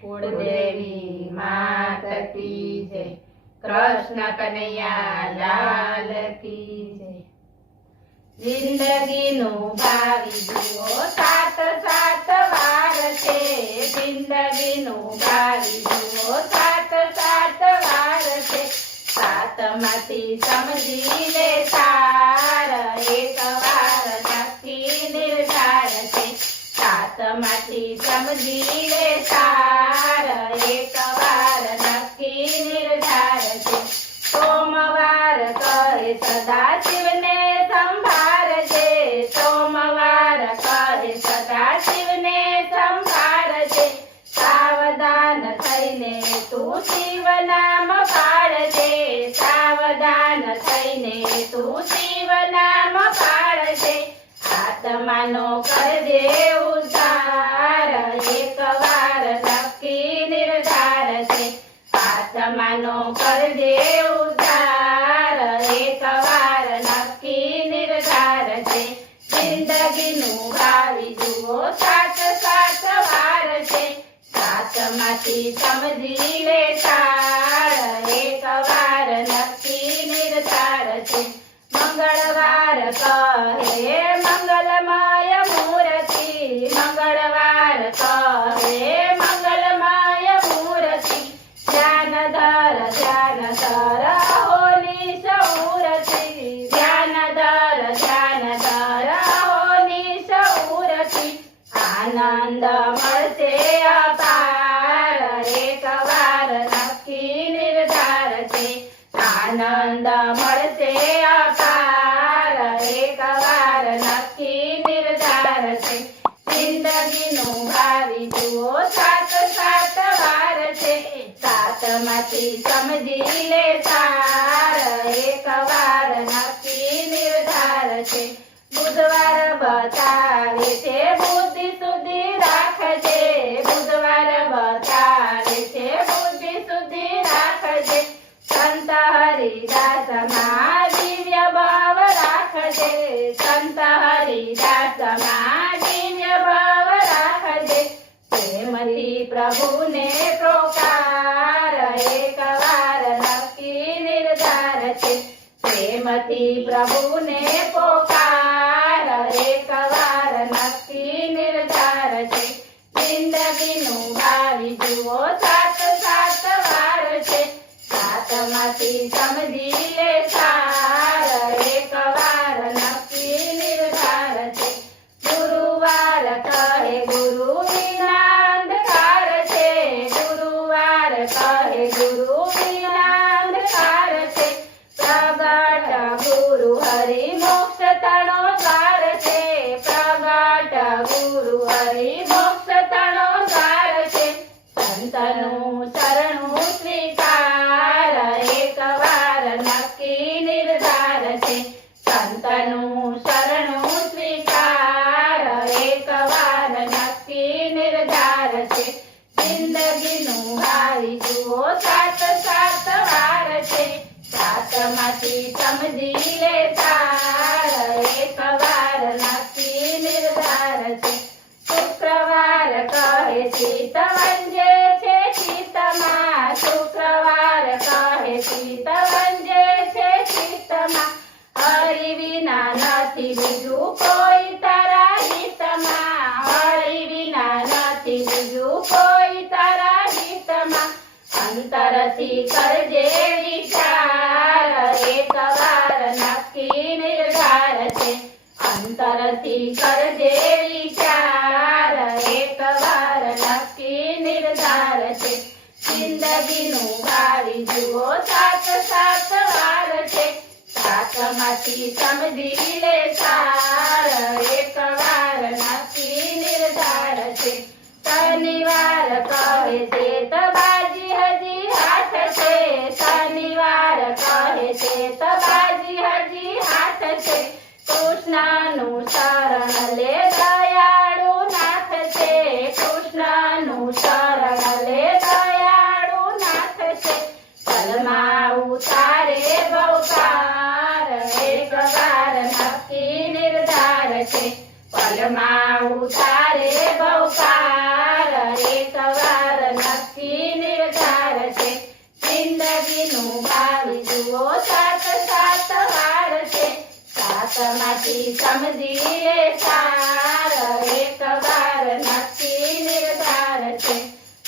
કુળદેવી માત કી જય, કૃષ્ણ કનૈયા લાલ કી જય। જિંદગીનું ભાવી જુઓ સાત સાત વાર છે, જિંદગીનું ભાવી જુઓ સાત સાત વાર છે। સાતમાંથી સમજી લે સાર, એક વાર નક્કી નિર્ધાર છે। સાતમાંથી સમજી લે સાર, એક વાર નક્કી નિર્ધાર છે। સોમવાર કહે સદા શિવને સંભાળજે, સોમવાર કહે સદા શિવને સંભાળજે। સાવધાન થઈને તું શિવ નામ પાળજે, સાવધાન થઈને તું શિવ નામ પાળજે। આત્માનો કરજે ઉદ્ધાર, એક વાર નક્કી નિર્ધાર છે। આત્માનો કરજે ઉદ્ધાર, એક વાર નક્કી નિર્ધાર છે। જિંદગીનું ભાવી જુઓ સાત સાત વાર છે, સાતમાંથી સમજી લે સાર, એક વાર નક્કી નિર્ધાર છે। મંગળવાર કહે મંગલમય મૂર્તિ, મંગળવાર કહે મંગલમય મૂર્તિ। ધ્યાન ધર હોની સૌરતિ, ધ્યાન ધર હોની સૌરતિ। આનંદ મળશે અપાર, એક વાર નક્કી નિર્ધાર છે। આનંદ મળશે અપાર, એક વાર નક્કી નિર્ધાર છે। જિંદગીનું ભાવી જુઓ સાત સાત વાર છે, સાતમાંથી સમજી લે સાર, એક વાર નક્કી નિર્ધાર છે। બુધવાર બતાવે છે બુદ્ધિ સુધી રાખજે, બુધવાર બતાવે છે બુદ્ધિ સુધી રાખજે। સંત હરિદાસમાં દિવ્ય ભાવ રાખજે, સંત હરિદાસમાં દિવ્ય ભાવ રાખજે। પ્રેમથી પ્રભુને પ્રોકાર, એક વાર નક્કી નિર્ધાર છે। પ્રેમથી પ્રભુને પોકાર, એક વાર નક્કી નિર્ધાર છે। જિંદગીનું ભાવી જુઓ સાત સાત વાર છે, સાતમાંથી સમજી લે સાર, એક વાર નક્કી નિર્ધાર છે। ગુરુવાર કહે ગુરુ વિના અંધકાર છે, ગુરુવાર કહે ગુરુ વિના અંધકાર છે। પ્રગટ ગુરુ હરિ મોક્ષ તણો દ્વાર છે, પ્રગટ ગુરુ હરિ મોક્ષ તણો દ્વાર છે। સંતનું શરણું સ્વીકાર, એક વાર નક્કી નિર્ધાર છે। સંતનું શરણું સ્વીકાર, એક વાર નક્કી નિર્ધાર છે। જિંદગીનું ભાવી જુઓ સાત સાત વાર છે, સાતમાંથી સમજી લે સાર, એક વાર નક્કી નિર્ધાર છે। શુક્રવાર કહે ચિતવંજે છે ચિત્તમાં, શુક્રવાર કહે ચિતવંજે છે ચિત્તમાં। હરિ વિના નથી બીજું કોઈ તારા હિતમાં, હરિ વિના નથી બીજું કોઈ તારા હિતમાં। અંતરથી કરજે વિચાર, એક વાર નક્કી નિર્ધાર છે। અંતરથી કરજે વિચાર, એક વાર નક્કી નિર્ધાર છે। જિંદગીનું ભાવી જુઓ સાત સાત વાર છે, સાતમાંથી સમજી લે સાર, એક વાર નક્કી નિર્ધાર છે। શનિવાર કહે છે તબાજી હજી હાથ છે, શનિવાર કહે છે તબાજી હજી હાથ છે। કૃષ્ણનું શરણ લે દયાળુ નાથ છે, કૃષ્ણનું શરણ લે દયાળુ નાથ છે। પલમાં ઉતારે ભવતાર, એક વાર નક્કી નિર્ધાર છે। પલમાં ઉતારે ભવતાર, એક વાર સાતમાંથી સમજી લે સાર એક વાર નક્કી નિર્ધાર છે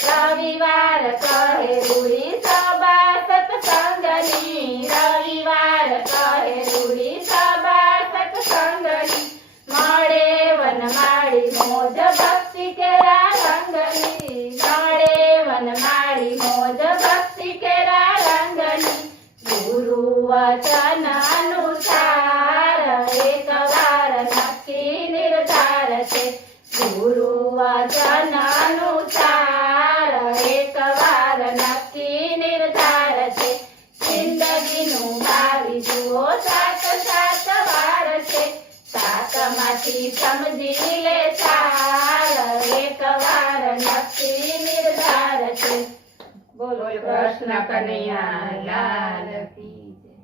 રવિવાર કહે રૂડી સભા સત્સંગની રવિવાર કહે રૂડી સભા સત્સંગની મળે વનમાળી મોજ ભક્તિ કેરા રંગની મળે વનમાળી મોજ ભક્તિ કેરા રંગની ગુરુ વચન અનુસાર એક વાર નક્કી નિર્ધાર છે ગુરુ વચન અનુસાર એક વાર નક્કી નિર્ધાર છે જિંદગીનું ભાવિ જુઓ સાત સાત વાર છે સાતમાંથી સમજી લે સાર એક વાર નક્કી નિર્ધાર છે બોલો કૃષ્ણ કનૈયા લાલ કી